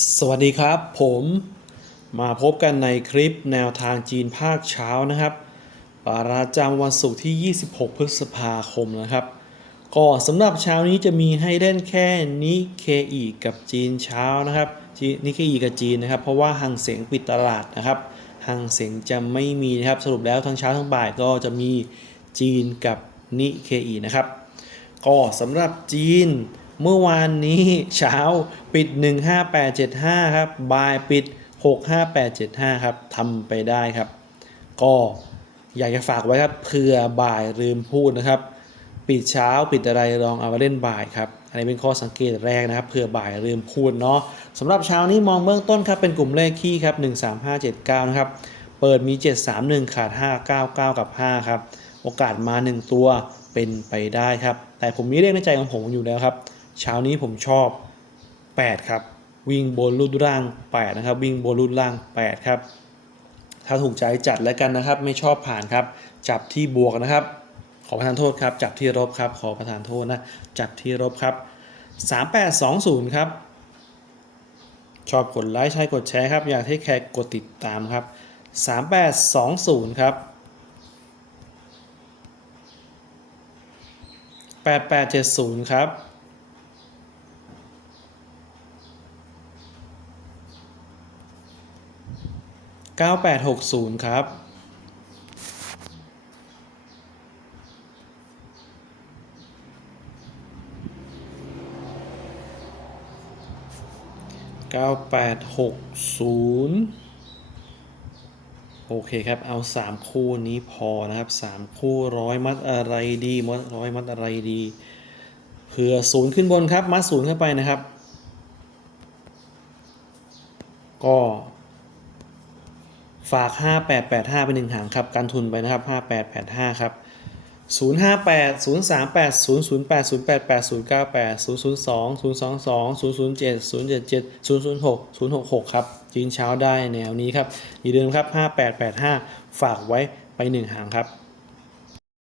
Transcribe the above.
สวัสดีครับ ผมมาพบกันในคลิปแนวทางจีนภาคเช้านะครับประจำวันศุกร์ที่ 26 พฤษภาคมนะครับ ก็สำหรับเช้านี้จะมีให้เล่นแค่นิเคอีกับจีนเช้านะครับนิเคอีกับจีนนะครับ เพราะว่าหังเสียงปิดตลาดนะครับหังเสียงจะไม่มีนะครับสรุปแล้วทั้งเช้าทั้งบ่ายก็จะมีจีนกับนิเคอีนะครับ ก็สำหรับจีน เมื่อวานนี้เช้าปิด 15875 ครับ บ่ายปิด 65875 ครับทำไปได้ครับ ก็อยากจะฝากไว้ครับเผื่อบ่ายลืมพูดนะครับ ปิดเช้าปิดอะไรลองเอามาเล่นบ่ายครับอันนี้เป็นข้อสังเกตแรกนะครับเผื่อบ่ายลืมพูดเนาะสำหรับเช้านี้มองเบื้องต้นครับเป็นกลุ่มเลขคี่ครับ13579 นะครับ เปิดมี 731 ขาด 599 กับ 5 ครับ โอกาสมา 1 ตัวเป็นไปได้ครับ แต่ผมมีเลขในใจของผมอยู่แล้วครับ เช้านี้ผมชอบ 8 ครับ วิ่งบนรูดร่าง 8 นะครับ วิ่งบนรูดล่าง 8 ครับ ถ้าถูกใจจัดแล้วกันนะครับ ไม่ชอบผ่านครับ จับที่บวกนะครับ ขอประทานโทษครับ จับที่ลบครับ ขอประทานโทษนะ จับที่ลบครับ 3820 ครับ ชอบกดไลค์ใช่กดแชร์ครับ อยากให้แขกกดติดตามครับ 3820 ครับ8870 ครับ 9860 ครับ9860โอเคครับ เอา 3 คู่นี้พอนะครับ 3 คู่ร้อยมัดอะไรดีมัดร้อยมัดอะไรดี เผื่อศูนย์ขึ้นบนครับ มัดศูนย์เข้าไปนะครับ ก็ ฝาก 5885 เป็นหนึ่งหางครับ การทุนไปนะครับ 5885 ครับ 058 038 008 088 098 002 022 007 077 006 066 ครับจีนเช้าได้แนวนี้ครับอย่าลืมครับ 5885 ฝากไว้ไป1หางครับ